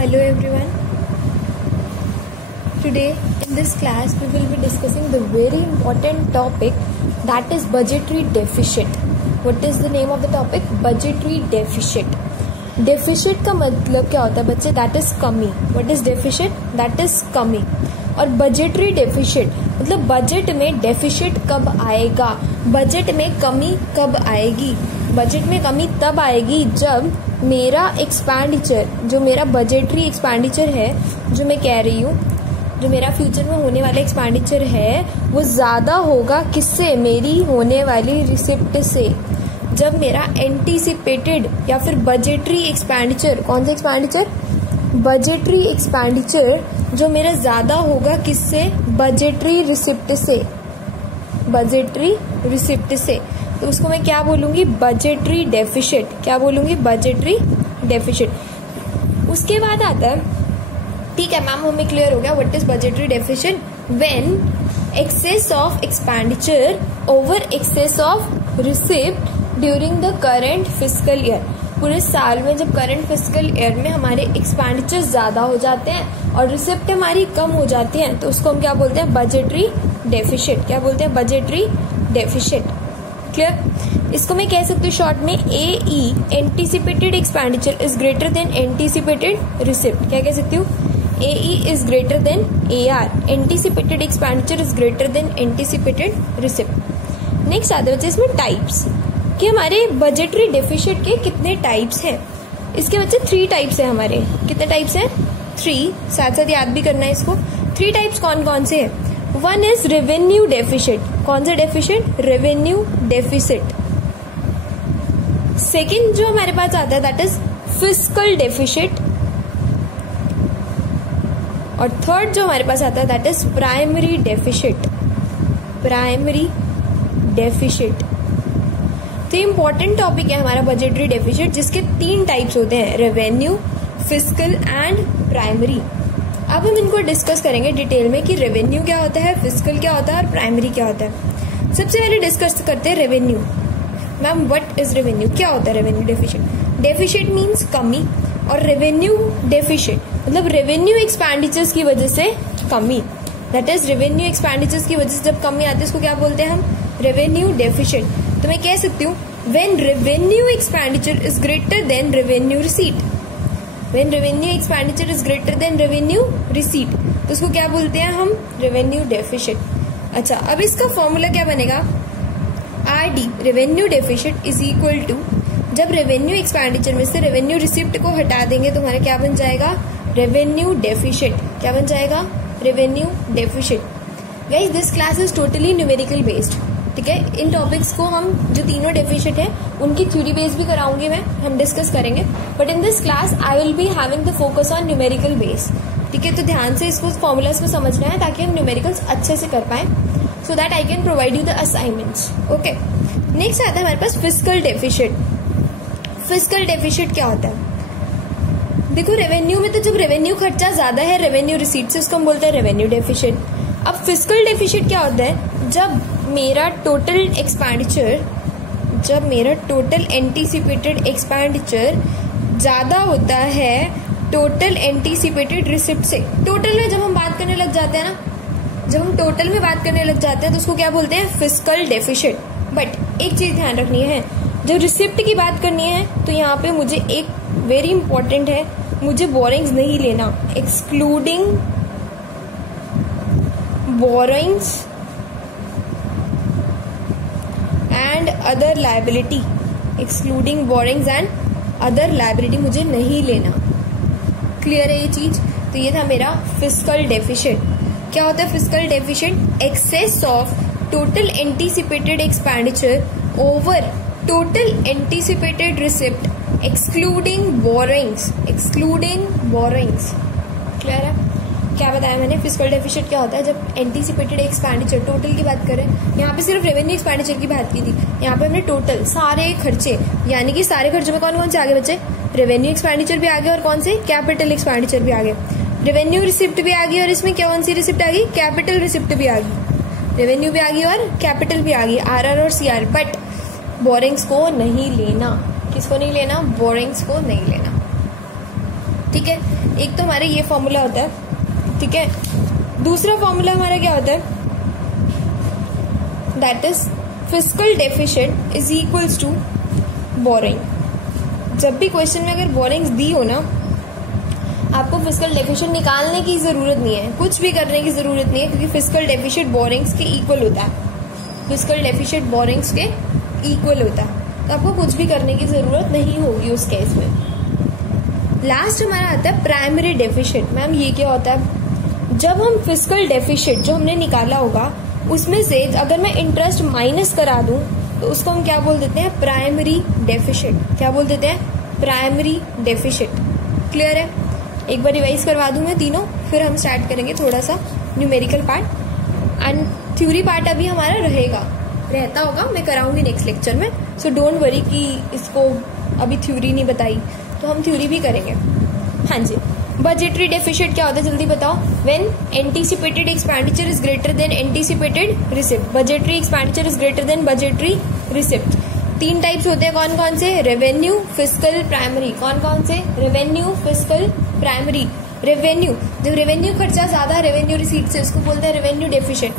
Hello everyone. Today in this class we will be discussing the very important topic, that is budgetary deficit. What is the name of the topic? Budgetary deficit. Deficit का मतलब क्या होता है बच्चे? That is कमी. What is deficit? That is कमी. और budgetary deficit मतलब बजट में डेफिशिट कब आएगा, बजट में कमी कब आएगी. बजट में कमी तब आएगी जब मेरा एक्सपेंडिचर, जो मेरा बजटरी एक्सपेंडिचर है, जो मैं कह रही हूँ, जो मेरा फ्यूचर में होने वाला एक्सपेंडिचर है, वो ज़्यादा होगा किससे? मेरी होने वाली रिसिप्ट से. जब मेरा एंटीसिपेटेड या फिर बजटरी एक्सपेंडिचर, कौन सा एक्सपेंडिचर? बजटरी एक्सपेंडिचर जो मेरा ज़्यादा होगा किससे? बजटरी रिसिप्ट से. बजटरी रिसिप्ट से, तो उसको मैं क्या बोलूँगी? Budgetary deficit. क्या बोलूँगी? Budgetary deficit. उसके बाद आता है, ठीक है मैम हमें क्लियर हो गया what is budgetary deficit. When excess of expenditure over excess of receipt during the current fiscal year. पूरे साल में जब करंट फिस्कल ईयर में हमारे एक्सपेंडिचर ज्यादा हो जाते हैं और रिसिप्ट हमारी कम हो जाती है, तो उसको हम क्या बोलते हैं? Budgetary deficit. क्या बोलते हैं? Budgetary deficit. क्लियर? इसको मैं कह सकती हूँ शॉर्ट में AE, anticipated expenditure is greater then anticipated receipt. क्या कह सकती हूँ? AE is greater then AR, anticipated expenditure is greater then anticipated receipt. Next आते हैं इसमें टाइप्स, कि हमारे बजटरी डेफिशिट के कितने टाइप्स हैं. इसके बच्चे 3 टाइप्स हैं हमारे. कितने टाइप्स हैं? 3. साथ साथ याद भी करना है इसको. 3 टाइप्स कौन कौन से हैं? 1 इज रेवेन्यू डेफिशिट. कौन सा डेफिशिट? Revenue deficit. सेकेंड जो हमारे पास आता है दैट इज फिस्कल डेफिशिट. और थर्ड जो हमारे पास आता है that is primary deficit. Primary deficit. तो इम्पोर्टेंट टॉपिक है हमारा बजटरी डेफिशिट, जिसके 3 टाइप्स होते हैं, रेवेन्यू, फिस्कल एंड प्राइमरी. अब हम इनको डिस्कस करेंगे डिटेल में कि रेवेन्यू क्या होता है, फिस्कल क्या होता है और प्राइमरी क्या होता है. सबसे पहले डिस्कस करते हैं revenue. Ma'am what is revenue? क्या होता है रेवेन्यू डेफिशिट? डेफिशिट मीन्स कमी, और रेवेन्यू डेफिशिट मतलब रेवेन्यू एक्सपेंडिचर्स की वजह से कमी. दैट इज रेवेन्यू एक्सपेंडिचर्स की वजह से जब कमी आती है उसको क्या बोलते हैं हम? Revenue deficit. तो मैं कह सकती हूँ when revenue expenditure is greater than revenue receipt. When revenue expenditure is greater than revenue receipt, तो उसको क्या बोलते हैं हम? Revenue deficit. अच्छा, अब इसका फॉर्मूला क्या बनेगा? RD, revenue deficit is equal to, जब रेवेन्यू एक्सपेंडिचर में से रेवेन्यू रिसिप्ट को हटा देंगे तो हमारा क्या बन जाएगा? Revenue deficit. क्या बन जाएगा? Revenue deficit. Guys this class is totally numerical based. ठीक है, इन टॉपिक्स को हम जो तीनों डेफिशिट है उनकी थ्योरी बेस भी कराऊंगी मैं, हम डिस्कस करेंगे. But in this class I will be having the focus on numerical base. ठीक है, तो ध्यान से इसको फॉर्मूलाज को समझना है ताकि हम न्यूमेरिकल्स अच्छे से कर पाए, so that I can provide you the assignments. Okay, next आता है हमारे पास फिस्कल डेफिशिट. फिस्कल डेफिशिट क्या होता है? देखो, रेवेन्यू में तो जब रेवेन्यू खर्चा ज्यादा है रेवेन्यू रिसीट से, उसको हम बोलते हैं रेवेन्यू डेफिशिट. अब फिस्कल डेफिशिट क्या होता है? जब मेरा टोटल एक्सपेंडिचर, जब मेरा टोटल एंटीसिपेटेड एक्सपेंडिचर ज्यादा होता है टोटल एंटीसिपेटेड रिसिप्ट से. टोटल में जब हम बात करने लग जाते हैं ना, जब हम टोटल में बात करने लग जाते हैं तो उसको क्या बोलते हैं? Fiscal deficit. बट एक चीज ध्यान रखनी है, जब रिसिप्ट की बात करनी है तो यहाँ पे मुझे एक वेरी इंपॉर्टेंट है, मुझे बोरिंग्स नहीं लेना. Excluding borings and other liability. Excluding borings and other liability मुझे नहीं लेना. क्लियर है ये चीज? तो ये था मेरा फिस्कल डेफिशिट. क्या होता है fiscal deficit? Excess of total anticipated expenditure over total anticipated receipt excluding borrowings. Excluding borrowings. Clear है? क्या बताया मैंने? फिस्कल डेफिशिट क्या होता है? जब एंटीसिपेटेड एक्सपेंडिचर, टोटल की बात करें, यहाँ पे सिर्फ रेवेन्यू एक्सपेंडिचर की बात की थी, यहाँ पे हमने टोटल सारे खर्चे, यानी कि सारे खर्चों में कौन कौन से आगे बचे? रेवेन्यू एक्सपेंडिचर भी आ गया और कौन से? कैपिटल एक्सपेंडिचर भी आ गए. रेवेन्यू रिसिप्ट भी आ गई और इसमें कौन सी रिसिप्ट आ गई? कैपिटल रिसिप्ट भी आ गई. रेवेन्यू भी आ गई और कैपिटल भी आ गई, RR और CR. बट बोरिंग्स को नहीं लेना. किसको नहीं लेना? बोरिंग्स को नहीं लेना. ठीक है, एक तो हमारे ये फॉर्मूला होता है, ठीक है। दूसरा फॉर्मूला हमारा क्या होता है, that is fiscal deficit is equals to borrowing. जब भी क्वेश्चन में अगर बोरिंग्स दी हो ना, आपको फिस्कल डेफिशिट निकालने की जरूरत नहीं है, कुछ भी करने की जरूरत नहीं है, क्योंकि फिस्कल डेफिशिट बोरिंग्स के इक्वल होता है। फिस्कल डेफिशिट बोरिंग्स के इक्वल होता है, तो आपको कुछ भी करने की जरूरत नहीं होगी उस केस में। लास्ट हमारा आता है प्राइमरी डेफिशिट। मैम ये क्या होता है, जब हम फिस्कल डेफिशिट जो हमने निकाला होगा उसमें से अगर मैं इंटरेस्ट माइनस करा दूं तो उसको हम क्या बोल देते हैं, प्राइमरी डेफिशिट। क्या बोल देते हैं, प्राइमरी डेफिशिट। क्लियर है, एक बार रिवाइज करवा दूं मैं तीनों, फिर हम स्टार्ट करेंगे थोड़ा सा numerical part and theory part अभी हमारा रहता होगा, मैं कराऊंगी नेक्स्ट लेक्चर में। सो डोंट वरी कि इसको अभी थ्योरी नहीं बताई, तो हम थ्योरी भी करेंगे। हाँ जी, बजटरी डेफिशिट क्या होता है जल्दी बताओ। When anticipated expenditure is greater then anticipated receipt. Budgetary expenditure is greater then budgetary receipt. 3 types होते हैं, कौन कौन से, रेवेन्यू, फिस्कल, प्राइमरी। कौन कौन से, रेवेन्यू, फिस्कल, प्राइमरी। रेवेन्यू, जब रेवेन्यू खर्चा ज्यादा रेवेन्यू रिसीट से, उसको बोलते हैं रेवेन्यू डेफिशिट।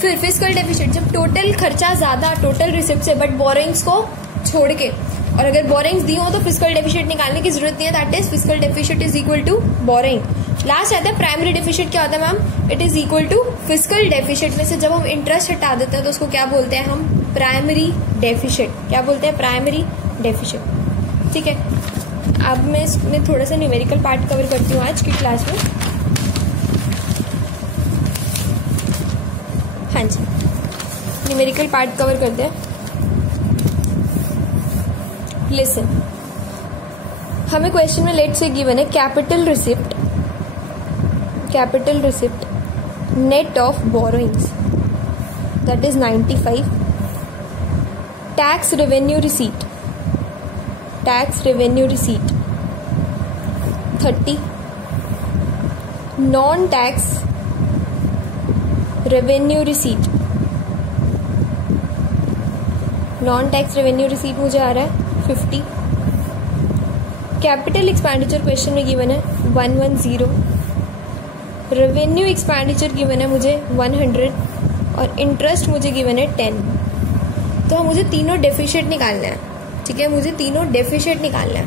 फिर फिस्कल डेफिशिट, जब टोटल खर्चा ज्यादा टोटल रिसिप्ट से बट बोरिंग्स को छोड़ के, और अगर बोरिंग्स दी हो तो फिस्कल डेफिशिट निकालने की जरूरत नहीं है, that is fiscal deficit is equal to borrowing. Last आता है प्राइमरी डेफिशिट। क्या होता है ma'am, it is equal to fiscal deficit में से जब हम इंटरेस्ट हटा देते हैं तो उसको क्या बोलते हैं हम, प्राइमरी डेफिशिट। क्या बोलते हैं, प्राइमरी डेफिशिट। ठीक है, अब मैं इसमें थोड़ा सा न्यूमेरिकल पार्ट कवर करती हूँ आज की क्लास में। हाँ जी, न्यूमेरिकल पार्ट कवर करते हैं। लिसन, हमें क्वेश्चन में लेट से गिवन है capital receipt net of borrowings that is 95, tax revenue receipt 30, non tax revenue receipt मुझे आ रहा है 50। कैपिटल एक्सपेंडिचर क्वेश्चन में गिवन है 110, रेवेन्यू एक्सपेंडिचर गिवन है मुझे 100 और इंटरेस्ट मुझे गिवन है 10। तो मुझे तीनों डेफिशिट निकालना है। ठीक है, मुझे तीनों डेफिशिट निकालना है।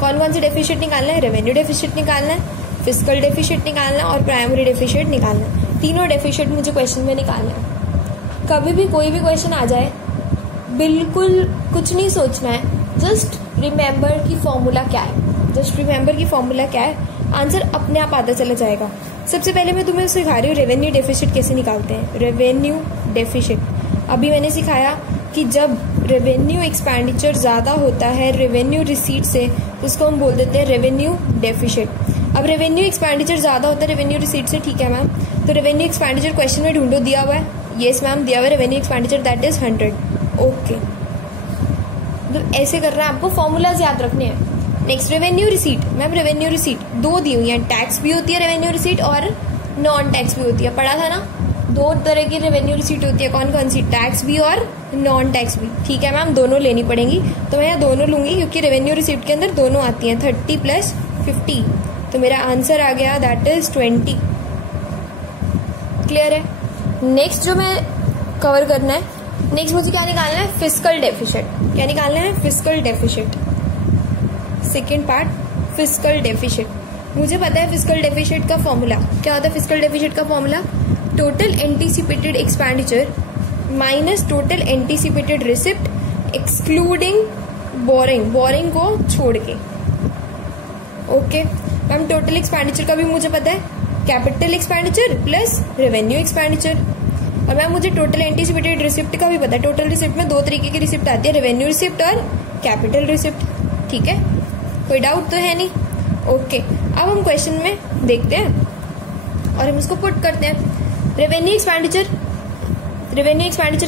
कौन कौन से डेफिशिट निकालना है, रेवेन्यू डेफिशिट निकालना है, फिस्कल डेफिशिट निकालना है और प्राइमरी डेफिशिट निकालना है। तीनों डेफिशिट मुझे क्वेश्चन में निकालना है। कभी भी कोई भी क्वेश्चन आ जाए, बिल्कुल कुछ नहीं सोचना है, जस्ट रिमेंबर की फॉर्मूला क्या है, आंसर अपने आप आता चला जाएगा। सबसे पहले मैं तुम्हें सिखा रही हूँ रेवेन्यू डेफिशिट कैसे निकालते हैं। रेवेन्यू डेफिशिट अभी मैंने सिखाया कि जब रेवेन्यू एक्सपेंडिचर ज्यादा होता है रेवेन्यू रिसीट से, तो उसको हम बोल देते हैं रेवेन्यू डेफिशिट। अब रेवेन्यू एक्सपेंडिचर ज्यादा होता है रेवेन्यू रिसीट से, ठीक है मैम, तो रेवेन्यू एक्सपेंडिचर क्वेश्चन में ढूंढो, दिया हुआ है, यस मैम दिया हुआ है, revenue expenditure that is 100। Okay, तो ऐसे करना है, आपको फॉर्मूलाज याद रखने हैं। Next revenue receipt, ma'am revenue receipt 2 दी हुई है, टैक्स भी होती है रेवेन्यू रिसीट और नॉन टैक्स भी होती है, पढ़ा था ना, 2 तरह की रेवेन्यू रिसीट होती है, कौन कौन सी, टैक्स भी और नॉन टैक्स भी। ठीक है मैम, दोनों लेनी पड़ेंगी, तो मैं यहाँ दोनों लूंगी क्योंकि रेवेन्यू रिसीट के अंदर दोनों आती हैं, 30 + 50, तो मेरा आंसर आ गया दैट इज 20। क्लियर है। नेक्स्ट जो मैं कवर करना है, नेक्स्ट मुझे क्या निकालना है, फिस्कल डेफिशिट। क्या निकालना है, fiscal deficit. Second part, fiscal deficit. मुझे पता है फिस्कल डेफिशिट का फॉर्मूला क्या होता है। फिस्कल डेफिशिट का formula total anticipated expenditure minus total anticipated receipt excluding boring को छोड़ के। ओके मैम, टोटल एक्सपेंडिचर का भी मुझे पता है, capital expenditure plus revenue expenditure. और मैम मुझे टोटल एंटीसिपेटेड रिसिप्ट का भी पता है। टोटल रिसिप्ट में 2 तरीके की रिसिप्ट आती है, रेवेन्यू रिसिप्ट और कैपिटल रिसिप्ट। ठीक है, कोई डाउट तो है नहीं। ओके, अब हम क्वेश्चन में देखते हैं और हम इसको पुट करते हैं। रेवेन्यू एक्सपेंडिचर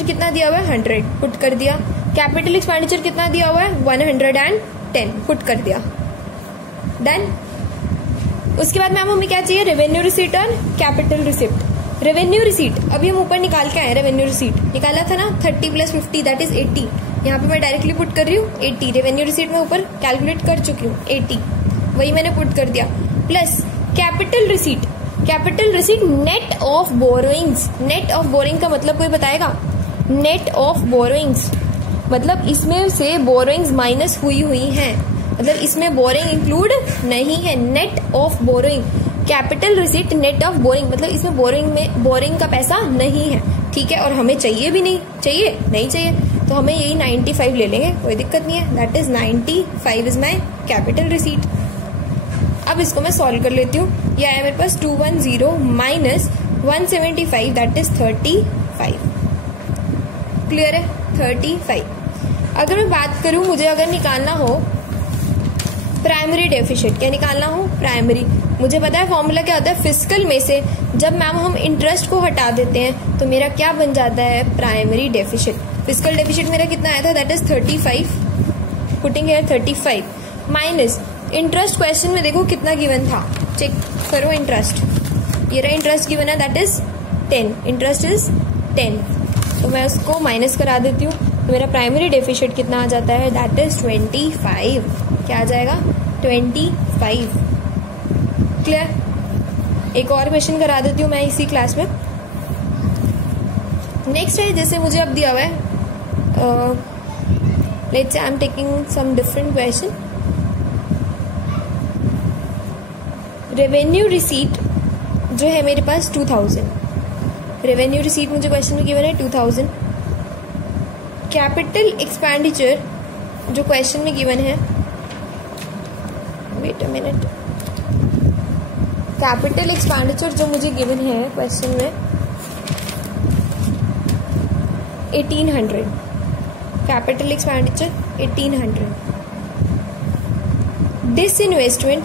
कितना दिया हुआ है, 100, पुट कर दिया। कैपिटल एक्सपेंडिचर कितना दिया हुआ है, 110, पुट कर दिया, डन। उसके बाद मैम हमें क्या चाहिए, रेवेन्यू रिसीट और कैपिटल रिसिप्ट। रेवेन्यू रिसीट अभी हम ऊपर निकाल के आए, रेवेन्यू रिसीट निकाला था ना, 30 + 50 दैट इज 80। यहाँ पे मैं डायरेक्टली पुट कर रही हूँ 80। रेवेन्यू रिसीट में ऊपर कैलकुलेट कर चुकी हूँ 80। वही मैंने पुट कर दिया, plus capital receipt. Capital receipt net of borrowings. Net of borrowing का मतलब कोई बताएगा? नेट ऑफ बोरोइंग्स मतलब इसमें से बोरोइंग्स माइनस हुई हैं, मतलब इसमें बोरिंग इंक्लूड नहीं है। Net of borrowing, capital receipt net of boring मतलब इसमें बोरिंग का पैसा नहीं है, ठीक है। और हमें चाहिए भी नहीं चाहिए, तो हमें यही 95 ले लेंगे, कोई दिक्कत नहीं है। That is 95 is my capital receipt. अब इसको मैं सॉल्व कर लेती हूँ। यह आया मेरे पास 210 माइनस 175 दैट इज 35। क्लियर है? 35। अगर मैं बात करूं, मुझे अगर निकालना हो प्राइमरी डेफिशिट, क्या निकालना हो? प्राइमरी। मुझे पता है फॉर्मूला क्या होता है फिस्कल में से, जब मैम हम इंटरेस्ट को हटा देते हैं तो मेरा क्या बन जाता है? Primary deficit. फिस्कल डेफिशिट मेरा कितना आया था? That is 35, putting here 35 minus interest. Question में देखो कितना गिवन था, चेक करो इंटरेस्ट। ये रहा इंटरेस्ट गिवन है, दैट इज 10, इंटरेस्ट इज 10, तो मैं उसको माइनस करा देती हूँ, तो मेरा प्राइमरी डेफिशिट कितना आ जाता है? That is 25। क्या आ जाएगा? 25। क्लियर? एक और क्वेश्चन करा देती हूँ मैं इसी क्लास में। नेक्स्ट है, जैसे मुझे अब दिया हुआ है, let's say I am taking some different question. Revenue receipt जो है मेरे पास 2000, रेवेन्यू रिसीट मुझे क्वेश्चन में गिवन है 2000। कैपिटल एक्सपेंडिचर जो क्वेश्चन में गिवन है, wait a minute, capital expenditure जो मुझे गिवन है क्वेश्चन में 1800, capital expenditure 1800। Disinvestment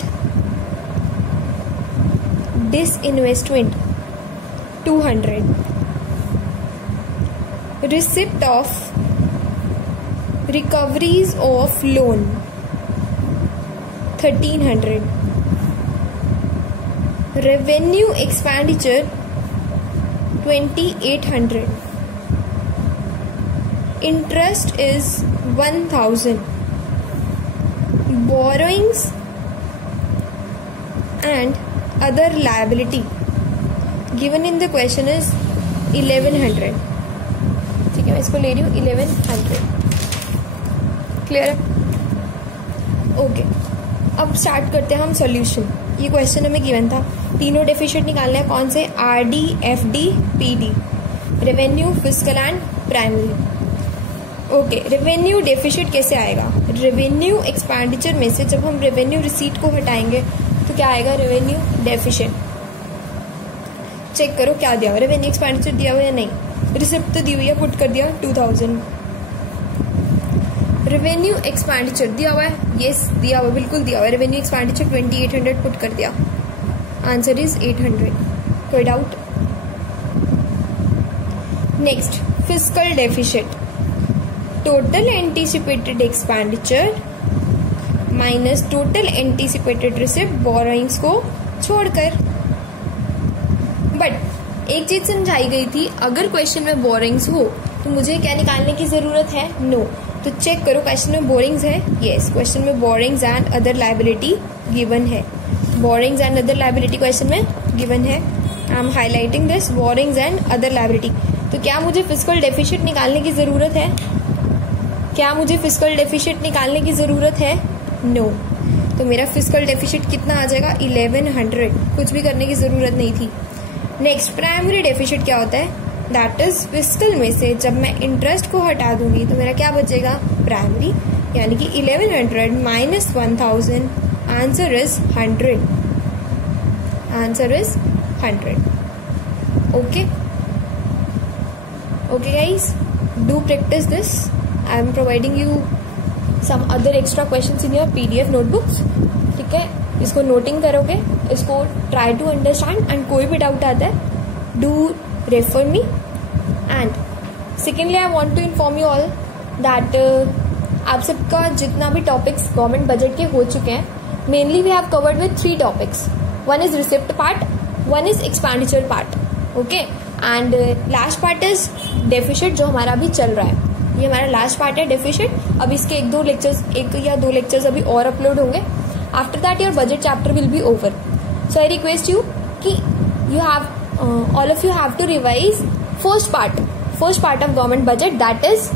200। Receipt of recoveries of loan 1300। Revenue expenditure 2800। Interest is 1000। Borrowings and other liability given in the question is 1100। ठीक है, मैं इसको ले रही हूँ 1100। क्लियर है? ओके, अब स्टार्ट करते हैं हम सॉल्यूशन। ये क्वेश्चन हमें गिवन था, तीनों डेफिशिट निकालने हैं। कौन से? RD, FD, PD, revenue, fiscal and primary. Okay, revenue deficit कैसे आएगा? रेवेन्यू एक्सपेंडिचर में से जब हम रेवेन्यू रिसीट को हटाएंगे तो क्या आएगा? Revenue deficit. चेक करो क्या दिया हुआ, रेवेन्यू एक्सपेंडिचर दिया हुआ या नहीं? रिसिप्ट तो दी हुई है, पुट कर दिया 2000। रेवेन्यू एक्सपेंडिचर दिया हुआ है, यस दिया हुआ, बिल्कुल दिया हुआ है। रेवेन्यू एक्सपेंडिचर 2800 पुट कर दिया, आंसर इज 800। कोई doubt? Next, fiscal deficit, total anticipated expenditure minus total anticipated receipt borrowings को छोड़कर। बट एक चीज समझाई गई थी, अगर क्वेश्चन में बोरोइंग्स हो तो मुझे क्या निकालने की जरूरत है? नो। तो चेक करो क्वेश्चन में बोरोइंग्स है? यस, क्वेश्चन में borrowings and other liability given है। Borrowings and other liability question में गिवन है। I am highlighting this, borrowings and other liability. तो क्या मुझे फिस्कल डेफिशिट निकालने की जरूरत है? क्या मुझे फिस्कल डेफिशिट निकालने की जरूरत है? नो। तो मेरा फिस्कल डेफिशिट कितना आ जाएगा? 1100। कुछ भी करने की जरूरत नहीं थी। नेक्स्ट, प्राइमरी डेफिशिट क्या होता है? दैट इज फिस्कल में से जब मैं इंटरेस्ट को हटा दूंगी तो मेरा क्या बचेगा? प्राइमरी, यानी कि 1100 minus 1000, answer is 100। Answer is 100। Okay okay guys, do practice this. I am providing you some other extra questions in your PDF notebooks। ठीक है, इसको नोटिंग करोगे, इसको ट्राई टू अंडरस्टैंड, एंड कोई भी डाउट आता है do refer me. And secondly I want to inform you all that आप सबका जितना भी टॉपिक्स गवर्नमेंट बजट के हो चुके हैं, mainly we have covered with 3 topics. One is receipt part, one is expenditure part, okay, and last part is deficit जो हमारा अभी चल रहा है। ये हमारा लास्ट पार्ट है डेफिशिट। अब इसके 1 या 2 लेक्चर्स अभी और अपलोड होंगे, after that your budget chapter will be over. So I request you कि you have all of you have to revise first part of government budget, that is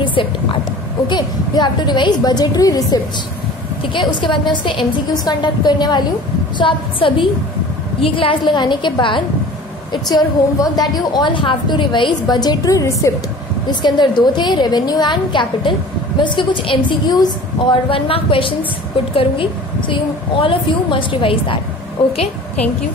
receipt part. Okay, you have to revise budgetary receipts. ठीक है, उसके बाद मैं उसके MCQs conduct करने वाली हूँ. सो आप सभी ये क्लास लगाने के बाद it's your homework that you all have to revise budgetary receipt, जिसके अंदर 2 थे, रेवेन्यू एंड कैपिटल. मैं उसके कुछ MCQs और 1 मार्क क्वेश्चंस पुट करूंगी. So you all of you must revise that. Okay, thank you.